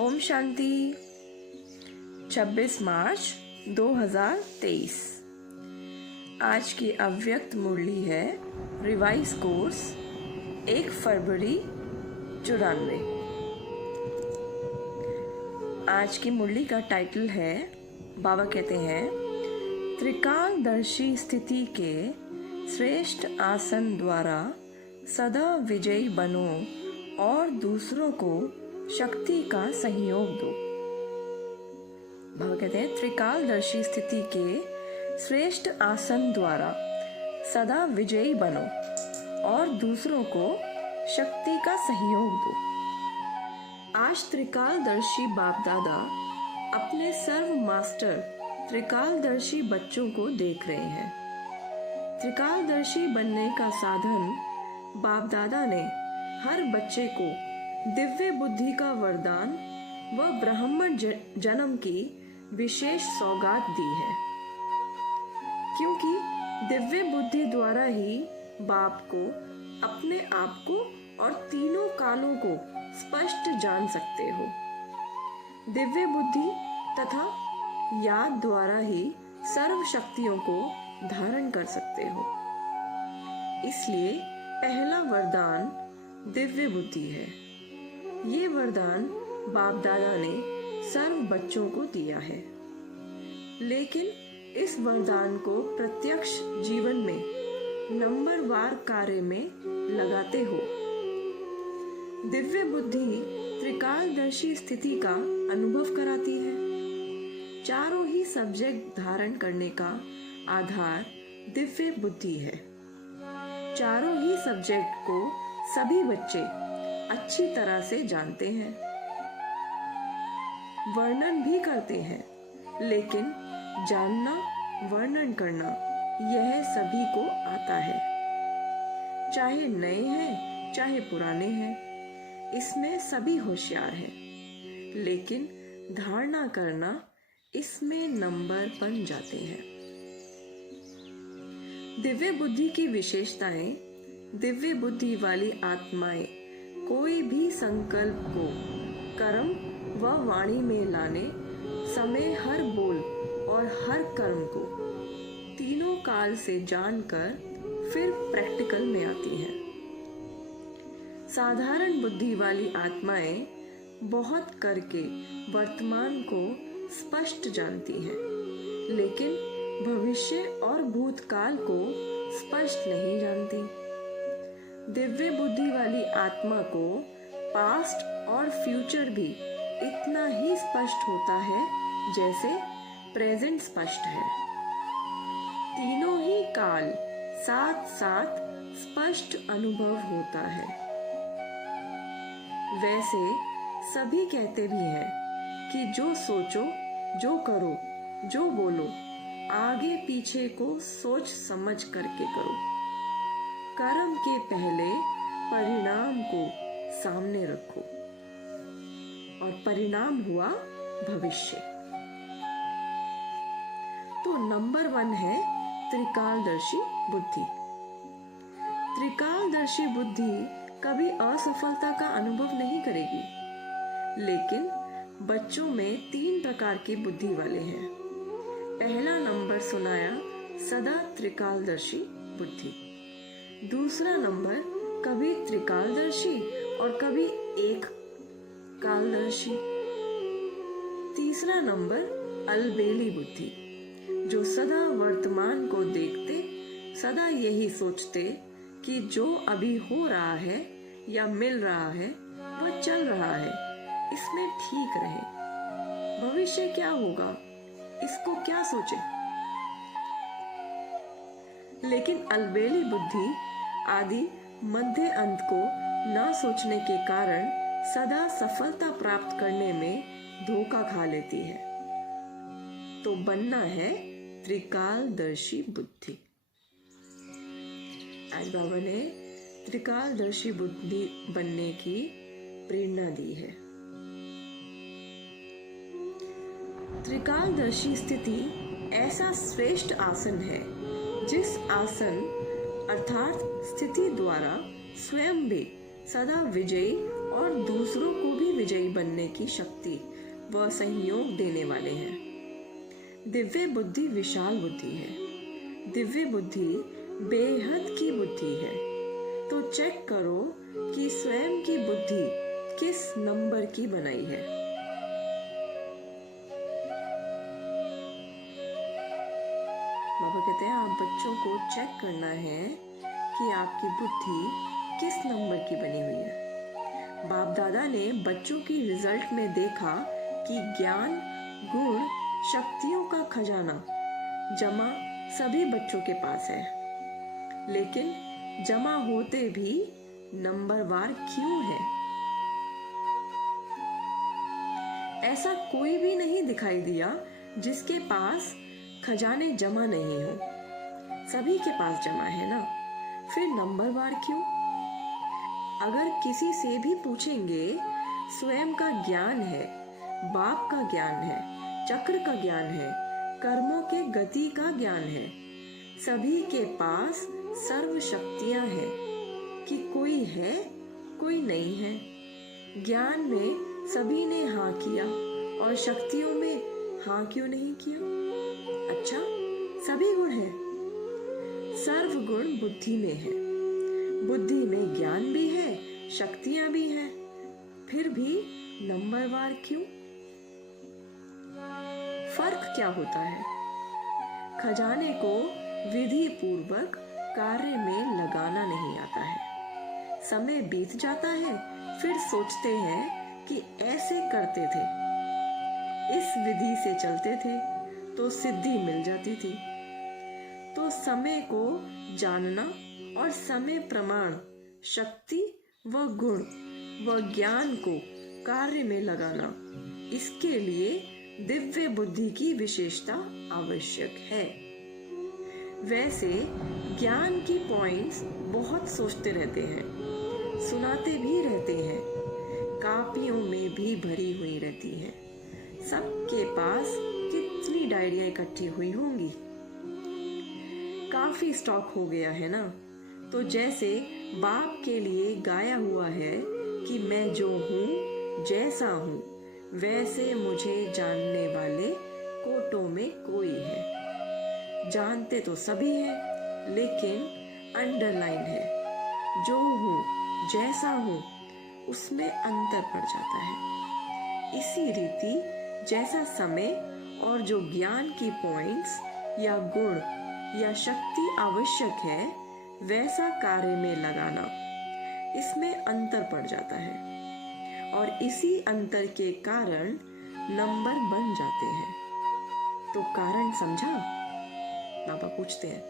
ओम शांति। 26 मार्च 2023। आज की अव्यक्त मुरली है रिवाइज कोर्स 1 फरवरी 94। आज की मुरली का टाइटल है, बाबा कहते हैं, त्रिकालदर्शी स्थिति के श्रेष्ठ आसन द्वारा सदा विजयी बनो और दूसरों को शक्ति का सहयोग दो। बाबा कहते हैं, त्रिकालदर्शी स्थिति के श्रेष्ठ आसन द्वारा सदा विजयी बनो और दूसरों को शक्ति का सहयोग दो। आज त्रिकालदर्शी बाप दादा अपने सर्व मास्टर त्रिकालदर्शी बच्चों को देख रहे हैं। त्रिकालदर्शी बनने का साधन बाप दादा ने हर बच्चे को दिव्य बुद्धि का वरदान व ब्राह्मण जन्म की विशेष सौगात दी है, क्योंकि दिव्य बुद्धि द्वारा ही बाप को, अपने आप को और तीनों कालों को स्पष्ट जान सकते हो। दिव्य बुद्धि तथा याद द्वारा ही सर्व शक्तियों को धारण कर सकते हो। इसलिए पहला वरदान दिव्य बुद्धि है। ये वरदान बाप दादा ने सर्व बच्चों को दिया है, लेकिन इस वरदान को प्रत्यक्ष जीवन में नंबरवार कार्य में लगाते हो। दिव्य बुद्धि त्रिकालदर्शी स्थिति का अनुभव कराती है। चारों ही सब्जेक्ट धारण करने का आधार दिव्य बुद्धि है। चारों ही सब्जेक्ट को सभी बच्चे अच्छी तरह से जानते हैं, वर्णन भी करते हैं, लेकिन जानना, वर्णन करना यह सभी को आता है। चाहे नए हैं चाहे पुराने हैं, इसमें सभी होशियार हैं, लेकिन धारणा करना इसमें नंबर बन जाते हैं। दिव्य बुद्धि की विशेषताएं। दिव्य बुद्धि वाली आत्माएं कोई भी संकल्प को कर्म व वाणी में लाने समय हर बोल और हर कर्म को तीनों काल से जानकर फिर प्रैक्टिकल में आती हैं। साधारण बुद्धि वाली आत्माएं बहुत करके वर्तमान को स्पष्ट जानती हैं, लेकिन भविष्य और भूतकाल को स्पष्ट नहीं जानती। दिव्य बुद्धि वाली आत्मा को पास्ट और फ्यूचर भी इतना ही स्पष्ट होता है जैसे प्रेजेंट स्पष्ट है। तीनों ही काल साथ साथ स्पष्ट अनुभव होता है। वैसे सभी कहते भी हैं कि जो सोचो, जो करो, जो बोलो, आगे पीछे को सोच समझ करके करो। कर्म के पहले परिणाम को सामने रखो और परिणाम हुआ भविष्य। तो नंबर 1 है त्रिकालदर्शी बुद्धि। त्रिकालदर्शी बुद्धि कभी असफलता का अनुभव नहीं करेगी, लेकिन बच्चों में 3 प्रकार की बुद्धि वाले हैं। पहला नंबर सुनाया सदा त्रिकालदर्शी बुद्धि। दूसरा नंबर कभी त्रिकालदर्शी और कभी एक कालदर्शी। तीसरा नंबर अलबेली बुद्धि, जो सदा वर्तमान को देखते, सदा यही सोचते कि जो अभी हो रहा है या मिल रहा है वह चल रहा है, इसमें ठीक रहे। भविष्य क्या होगा इसको क्या सोचे। लेकिन अलबेली बुद्धि आदि मध्य अंत को न सोचने के कारण सदा सफलता प्राप्त करने में धोखा खा लेती है। तो बनना है त्रिकालदर्शी बुद्धि। आज बाबा ने त्रिकालदर्शी बुद्धि बनने की प्रेरणा दी है। त्रिकालदर्शी स्थिति ऐसा श्रेष्ठ आसन है जिस आसन अर्थात स्थिति द्वारा स्वयं भी सदा विजयी और दूसरों को भी विजयी बनने की शक्ति व सहयोग देने वाले हैं। दिव्य बुद्धि विशाल बुद्धि है। दिव्य बुद्धि बेहद की बुद्धि है। तो चेक करो कि स्वयं की बुद्धि किस नंबर की बनाई है। बाबा कहते हैं आप बच्चों को चेक करना है कि आपकी बुद्धि किस नंबर की बनी हुई है। बाप दादा ने बच्चों की रिजल्ट में देखा कि ज्ञान, गुण, शक्तियों का खजाना जमा सभी बच्चों के पास है, लेकिन जमा होते भी नंबरवार क्यों है? ऐसा कोई भी नहीं दिखाई दिया जिसके पास खजाने जमा नहीं हो। सभी के पास जमा है ना, फिर नंबरवार क्यों? अगर किसी से भी पूछेंगे, स्वयं का ज्ञान है, बाप का ज्ञान है, चक्र का ज्ञान है, कर्मों के गति का ज्ञान है, सभी के पास सर्व शक्तियां हैं कि कोई है कोई नहीं है। ज्ञान में सभी ने हाँ किया और शक्तियों में हाँ क्यों नहीं किया? अच्छा, सभी गुण हैं। सर्व गुण बुद्धि में है। बुद्धि में ज्ञान भी है, शक्तियां भी हैं, फिर भी नंबरवार क्यों? फर्क क्या होता है? खजाने को विधि पूर्वक कार्य में लगाना नहीं आता है। समय बीत जाता है, फिर सोचते हैं कि ऐसे करते थे, इस विधि से चलते थे तो सिद्धि मिल जाती थी। तो समय को जानना और समय प्रमाण, शक्ति व गुण व ज्ञान को कार्य में लगाना, इसके लिए दिव्य बुद्धि की विशेषता आवश्यक है। वैसे ज्ञान की पॉइंट्स बहुत सोचते रहते हैं, सुनाते भी रहते हैं, कापियों में भी भरी हुई रहती हैं। सबके पास कितनी डायरियां इकट्ठी हुई होंगी। काफी स्टॉक हो गया है ना। तो जैसे बाप के लिए गाया हुआ है कि मैं जो हूँ, जैसा हूँ, वैसे मुझे जानने वाले कोटों में कोई है। जानते तो सभी हैं, लेकिन अंडरलाइन है, जो हूँ, जैसा हूँ, उसमें अंतर पड़ जाता है। इसी रीति जैसा समय और जो ज्ञान की पॉइंट्स या गुण या शक्ति आवश्यक है, वैसा कार्य में लगाना, इसमें अंतर पड़ जाता है और इसी अंतर के कारण नंबर बन जाते हैं। तो कारण समझा? बाबा पूछते हैं।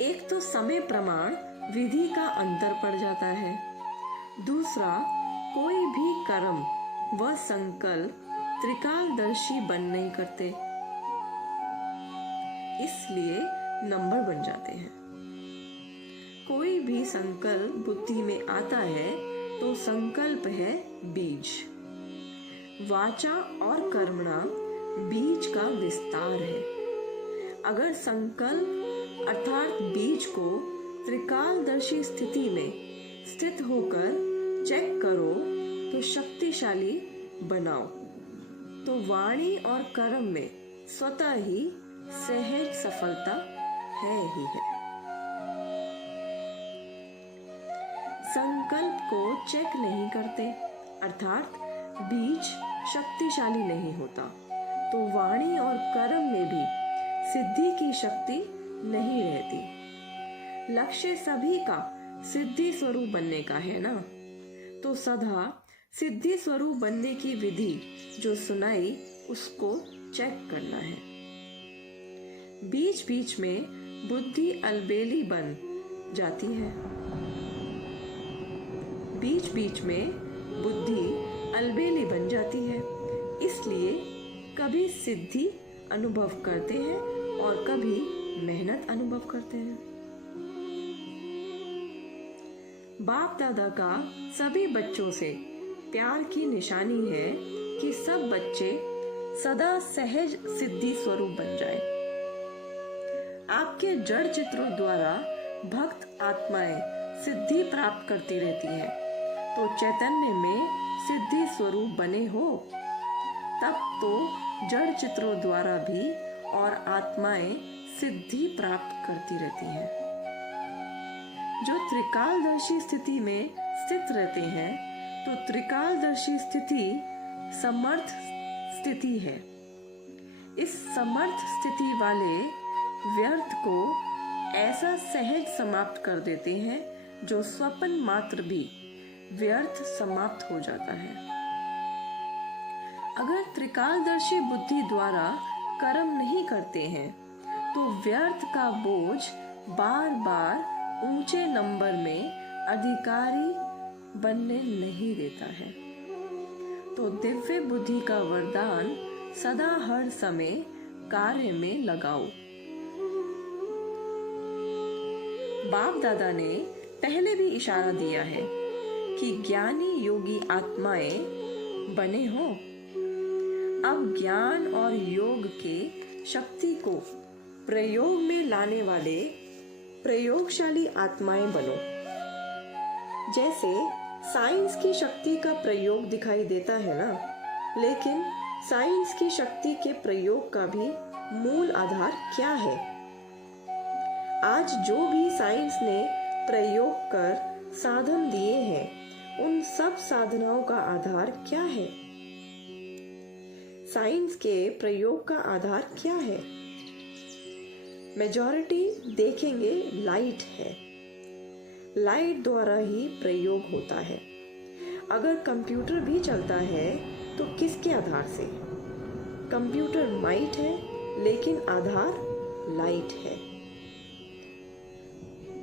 एक तो समय प्रमाण विधि का अंतर पड़ जाता है। दूसरा, कोई भी कर्म व संकल्प त्रिकालदर्शी बन नहीं करते, इसलिए नंबर बन जाते हैं। कोई भी संकल्प बुद्धि में आता है तो संकल्प है बीज। वाचा और कर्मणा बीज का विस्तार है। अगर संकल्प अर्थात बीज को त्रिकालदर्शी स्थिति में स्थित होकर चेक करो तो शक्तिशाली बनाओ, तो वाणी और कर्म में स्वतः ही सहज सफलता है ही है। संकल्प को चेक नहीं करते, अर्थात बीज शक्तिशाली नहीं होता, तो वाणी और कर्म में भी सिद्धि की शक्ति नहीं रहती। लक्ष्य सभी का सिद्धि स्वरूप बनने का है ना, तो सदा सिद्धि स्वरूप बनने की विधि जो सुनाई, उसको चेक करना है। बीच बीच में बुद्धि अलबेली बन जाती है। बीच बीच में बुद्धि अलबेली बन जाती है, इसलिए कभी सिद्धि अनुभव करते हैं और कभी मेहनत अनुभव करते हैं। बाप दादा का सभी बच्चों से प्यार की निशानी है कि सब बच्चे सदा सहज सिद्धि स्वरूप बन जाएं। आपके जड़ चित्रों द्वारा भक्त आत्माएं सिद्धि प्राप्त करती रहती हैं, तो चैतन्य में सिद्धि स्वरूप बने हो, तब तो जड़ चित्रों द्वारा भी और आत्माएं सिद्धि प्राप्त करती रहती हैं। जो त्रिकालदर्शी स्थिति में स्थित रहते हैं, तो त्रिकालदर्शी स्थिति समर्थ स्थिति है। इस समर्थ स्थिति वाले व्यर्थ को ऐसा सहज समाप्त कर देते हैं जो स्वप्न मात्र भी व्यर्थ समाप्त हो जाता है। अगर त्रिकालदर्शी बुद्धि द्वारा कर्म नहीं करते हैं, तो व्यर्थ का बोझ बार बार ऊंचे नंबर में अधिकारी बनने नहीं देता है। तो दिव्य बुद्धि का वरदान सदा हर समय कार्य में लगाओ। बाप दादा ने पहले भी इशारा दिया है कि ज्ञानी योगी आत्माएं बने हो। अब ज्ञान और योग के शक्ति को प्रयोग में लाने वाले प्रयोगशाली आत्माएं बनो। जैसे साइंस की शक्ति का प्रयोग दिखाई देता है ना, लेकिन साइंस की शक्ति के प्रयोग का भी मूल आधार क्या है? आज जो भी साइंस ने प्रयोग कर साधन दिए हैं, उन सब साधनाओं का आधार क्या है? साइंस के प्रयोग का आधार क्या है? मेजॉरिटी देखेंगे लाइट है। लाइट द्वारा ही प्रयोग होता है। अगर कंप्यूटर भी चलता है तो किसके आधार से? कंप्यूटर माइट है, लेकिन आधार लाइट है।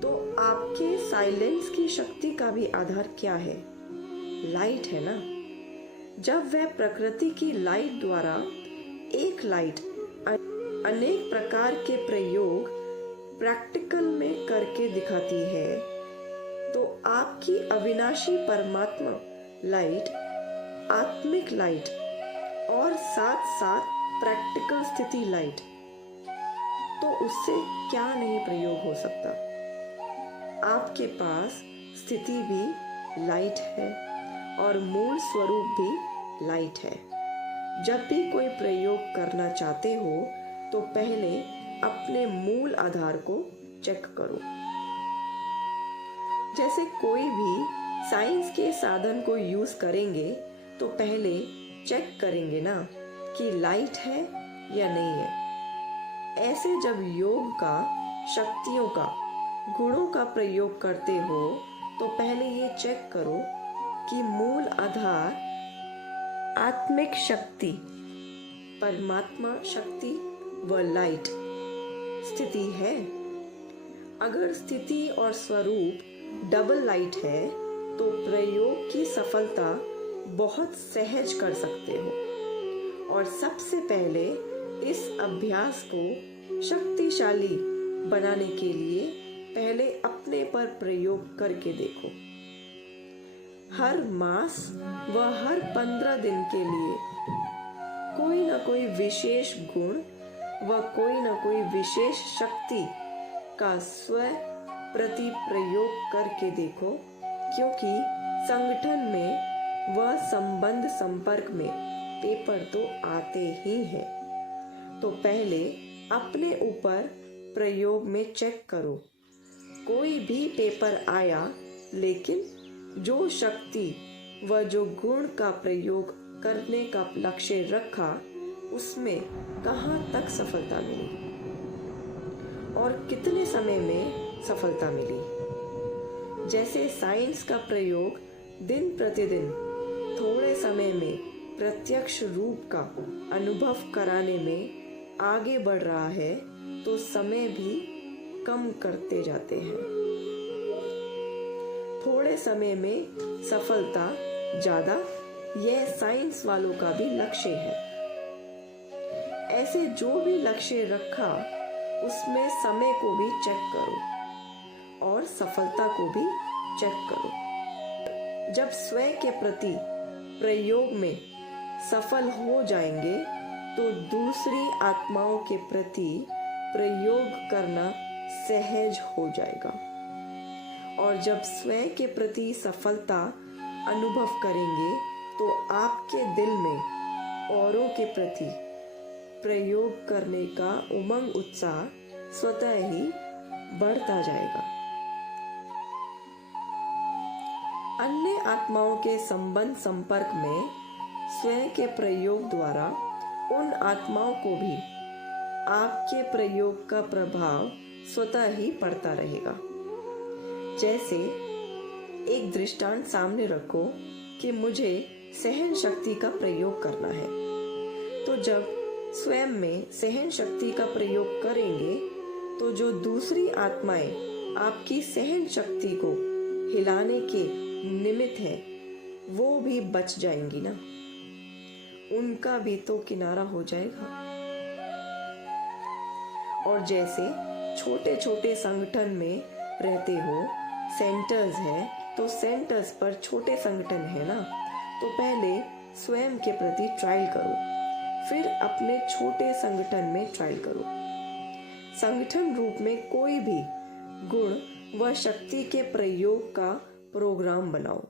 तो आपके साइलेंस की शक्ति का भी आधार क्या है? लाइट है ना। जब वह प्रकृति की लाइट द्वारा एक लाइट अनेक प्रकार के प्रयोग प्रैक्टिकल में करके दिखाती है, तो आपकी अविनाशी परमात्मा लाइट, आत्मिक लाइट और साथ साथ प्रैक्टिकल स्थिति लाइट, तो उससे क्या नहीं प्रयोग हो सकता? आपके पास स्थिति भी लाइट है और मूल स्वरूप भी लाइट है। जब भी कोई प्रयोग करना चाहते हो, तो पहले अपने मूल आधार को चेक करो। जैसे कोई भी साइंस के साधन को यूज करेंगे, तो पहले चेक करेंगे ना कि लाइट है या नहीं है। ऐसे जब योग का, शक्तियों का, गुणों का प्रयोग करते हो, तो पहले ये चेक करो कि मूल आधार आत्मिक शक्ति, परमात्मा शक्ति व लाइट स्थिति है। अगर स्थिति और स्वरूप डबल लाइट है, तो प्रयोग की सफलता बहुत सहज कर सकते हो। और सबसे पहले इस अभ्यास को शक्तिशाली बनाने के लिए पहले अपने पर प्रयोग करके देखो। हर मास व हर 15 दिन के लिए कोई न कोई विशेष गुण व कोई न कोई विशेष शक्ति का स्व प्रति प्रयोग करके देखो, क्योंकि संगठन में व संबंध संपर्क में पेपर तो आते ही हैं। तो पहले अपने ऊपर प्रयोग में चेक करो। कोई भी पेपर आया, लेकिन जो शक्ति व जो गुण का प्रयोग करने का लक्ष्य रखा, उसमें कहाँ तक सफलता मिली और कितने समय में सफलता मिली। जैसे साइंस का प्रयोग दिन प्रतिदिन थोड़े समय में प्रत्यक्ष रूप का अनुभव कराने में आगे बढ़ रहा है, तो समय भी कम करते जाते हैं। थोड़े समय में सफलता ज्यादा, यह साइंस वालों का भी लक्ष्य है। ऐसे जो भी लक्ष्य रखा, उसमें समय को भी चेक करो और सफलता को भी चेक करो। जब स्वयं के प्रति प्रयोग में सफल हो जाएंगे, तो दूसरी आत्माओं के प्रति प्रयोग करना सहज हो जाएगा। और जब स्वयं के प्रति सफलता अनुभव करेंगे तो आपके दिल में औरों के प्रति प्रयोग करने का उमंग उत्साह स्वतः ही बढ़ता जाएगा। अन्य आत्माओं के संबंध संपर्क में स्वयं के प्रयोग द्वारा उन आत्माओं को भी आपके प्रयोग का प्रभाव स्वतः ही पड़ता रहेगा। जैसे एक दृष्टांत सामने रखो कि मुझे सहन शक्ति का प्रयोग करना है, तो जब स्वयं में सहन शक्ति का प्रयोग करेंगे तो जो दूसरी आत्माएं आपकी सहन शक्ति को हिलाने के निमित्त है वो भी बच जाएंगी ना, उनका भी तो किनारा हो जाएगा। और जैसे छोटे छोटे संगठन में रहते हो, सेंटर्स है तो सेंटर्स पर छोटे संगठन है ना, तो पहले स्वयं के प्रति ट्रायल करो, फिर अपने छोटे संगठन में ट्रायल करो। संगठन रूप में कोई भी गुण व शक्ति के प्रयोग का प्रोग्राम बनाओ।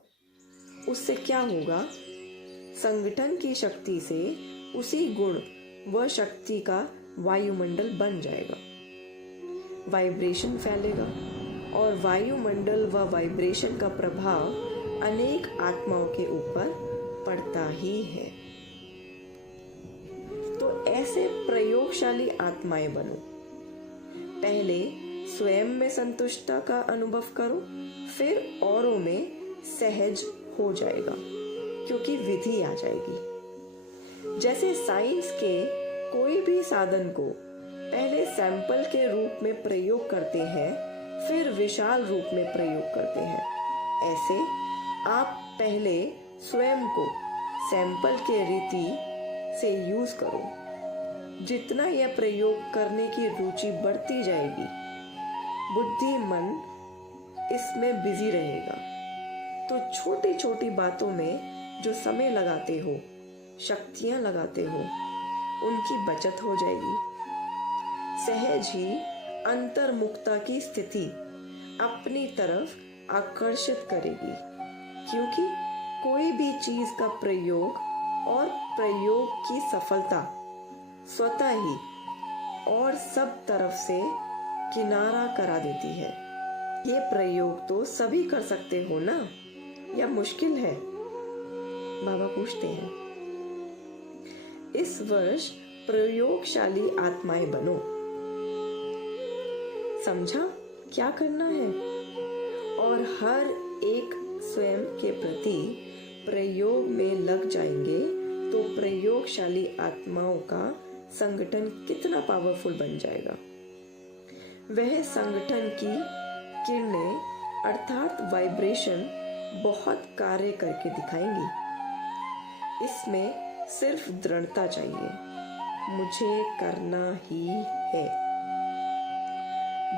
उससे क्या होगा, संगठन की शक्ति से उसी गुण व शक्ति का वायुमंडल बन जाएगा, वाइब्रेशन फैलेगा और वायुमंडल व वाइब्रेशन का प्रभाव अनेक आत्माओं के ऊपर पड़ता ही है। तो ऐसे प्रयोगशाली आत्माएं बनो। पहले स्वयं में संतुष्टता का अनुभव करो, फिर औरों में सहज हो जाएगा क्योंकि विधि आ जाएगी। जैसे साइंस के कोई भी साधन को पहले सैंपल के रूप में प्रयोग करते हैं, फिर विशाल रूप में प्रयोग करते हैं, ऐसे आप पहले स्वयं को सैंपल के रीति से यूज करो। जितना यह प्रयोग करने की रुचि बढ़ती जाएगी, बुद्धि मन इसमें बिजी रहेगा, तो छोटी छोटी बातों में जो समय लगाते हो, शक्तियां लगाते हो, उनकी बचत हो जाएगी। सहज ही अंतर्मुखता की स्थिति अपनी तरफ आकर्षित करेगी, क्योंकि कोई भी चीज का प्रयोग और प्रयोग की सफलता स्वतः ही और सब तरफ से किनारा करा देती है। ये प्रयोग तो सभी कर सकते हो ना, या मुश्किल है? बाबा पूछते हैं। इस वर्ष प्रयोगशाली आत्माएं बनो। समझा क्या करना है? और हर एक स्वयं के प्रति प्रयोग में लग जाएंगे तो प्रयोगशाली आत्माओं का संगठन कितना पावरफुल बन जाएगा। वह संगठन की किरणें अर्थात वाइब्रेशन बहुत कार्य करके दिखाएंगी। इसमें सिर्फ दृढ़ता चाहिए, मुझे करना ही है।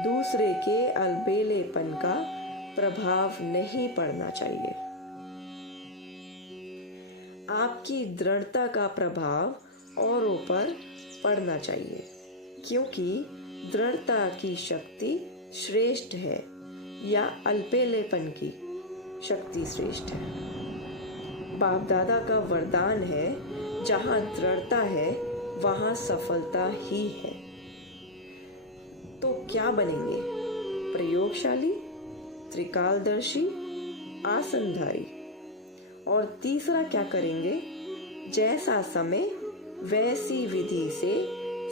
दूसरे के अलबेलेपन का प्रभाव नहीं पड़ना चाहिए। आपकी दृढ़ता का प्रभाव औरों पर पड़ना चाहिए, क्योंकि दृढ़ता की शक्ति श्रेष्ठ है या अल्पेलेपन की शक्ति श्रेष्ठ है। बाप दादा का वरदान है, जहां दृढ़ता है वहां सफलता ही है। तो क्या बनेंगे? प्रयोगशाली, त्रिकालदर्शी, आसनधारी। और तीसरा क्या करेंगे? जैसा समय वैसी विधि से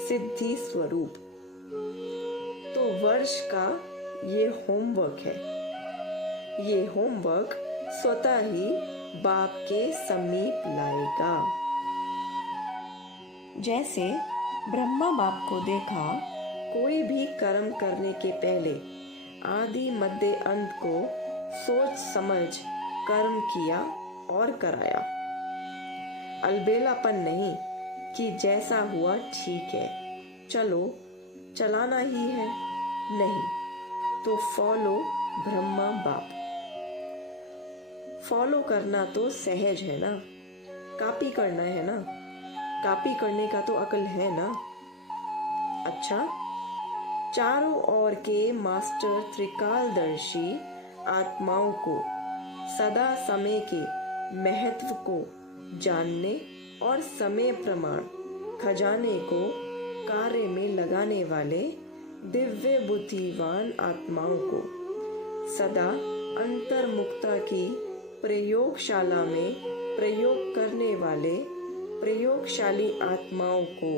सिद्धि स्वरूप। तो वर्ष का ये होमवर्क है। ये होमवर्क स्वतः ही बाप के समीप लाएगा। जैसे ब्रह्मा बाप को देखा, कोई भी कर्म करने के पहले आदि मध्य अंत को सोच समझ कर्म किया और कराया। अलबेलापन नहीं कि जैसा हुआ ठीक है, चलो चलाना ही है, नहीं तो फॉलो ब्रह्मा बाप। फॉलो करना तो सहज है ना, कॉपी करना है ना, कॉपी करने का तो अकल है ना। अच्छा, चारों ओर के मास्टर त्रिकालदर्शी आत्माओं को सदा समय के महत्व को जानने और समय प्रमाण खजाने को कार्य में लगाने वाले दिव्य बुद्धिवान आत्माओं को, सदा अंतर्मुखता की प्रयोगशाला में प्रयोग करने वाले प्रयोगशाली आत्माओं को,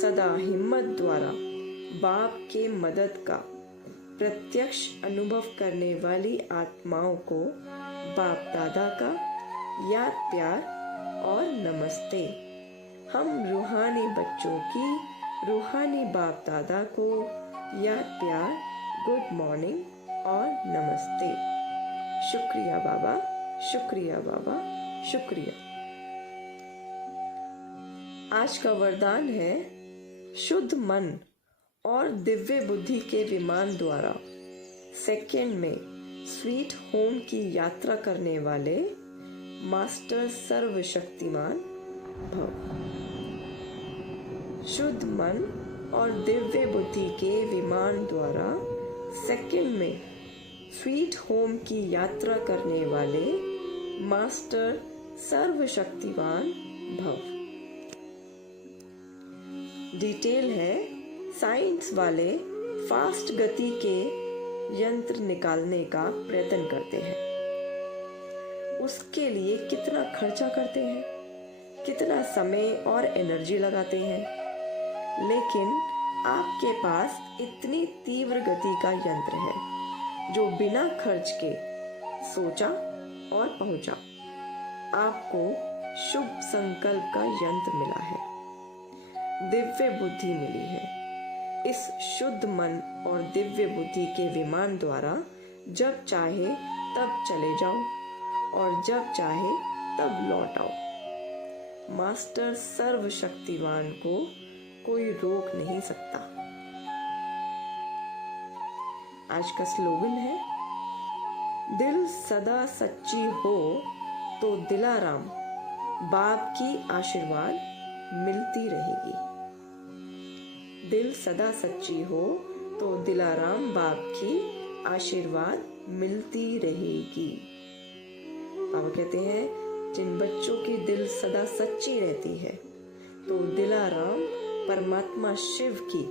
सदा हिम्मत द्वारा बाप के मदद का प्रत्यक्ष अनुभव करने वाली आत्माओं को बाप दादा का याद प्यार और नमस्ते। हम रूहानी बच्चों की रूहानी बाप दादा को याद प्यार, गुड मॉर्निंग और नमस्ते। शुक्रिया बाबा, शुक्रिया बाबा, शुक्रिया। आज का वरदान है शुद्ध मन और दिव्य बुद्धि के विमान द्वारा सेकंड में स्वीट होम की यात्रा करने वाले मास्टर सर्वशक्तिमान भव। शुद्ध मन और दिव्य बुद्धि के विमान द्वारा सेकंड में स्वीट होम की यात्रा करने वाले मास्टर सर्वशक्तिमान भव। डिटेल है, साइंस वाले फास्ट गति के यंत्र निकालने का प्रयत्न करते हैं। उसके लिए कितना खर्चा करते हैं, कितना समय और एनर्जी लगाते हैं, लेकिन आपके पास इतनी तीव्र गति का यंत्र है जो बिना खर्च के सोचा और पहुंचा। आपको शुभ संकल्प का यंत्र मिला है, दिव्य बुद्धि मिली है। इस शुद्ध मन और दिव्य बुद्धि के विमान द्वारा जब चाहे तब चले जाओ और जब चाहे तब लौट आओ। मास्टर सर्वशक्तिवान को कोई रोक नहीं सकता। आज का स्लोगन है, दिल सदा सच्ची हो तो दिलाराम बाप की आशीर्वाद मिलती रहेगी। दिल सदा सच्ची हो तो दिलाराम बाप की आशीर्वाद मिलती रहेगी। बाबा कहते हैं, जिन बच्चों की दिल सदा सच्ची रहती है तो दिलाराम परमात्मा शिव की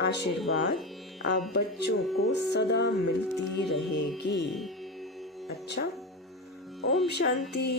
आशीर्वाद आप बच्चों को सदा मिलती रहेगी। अच्छा, ओम शांति।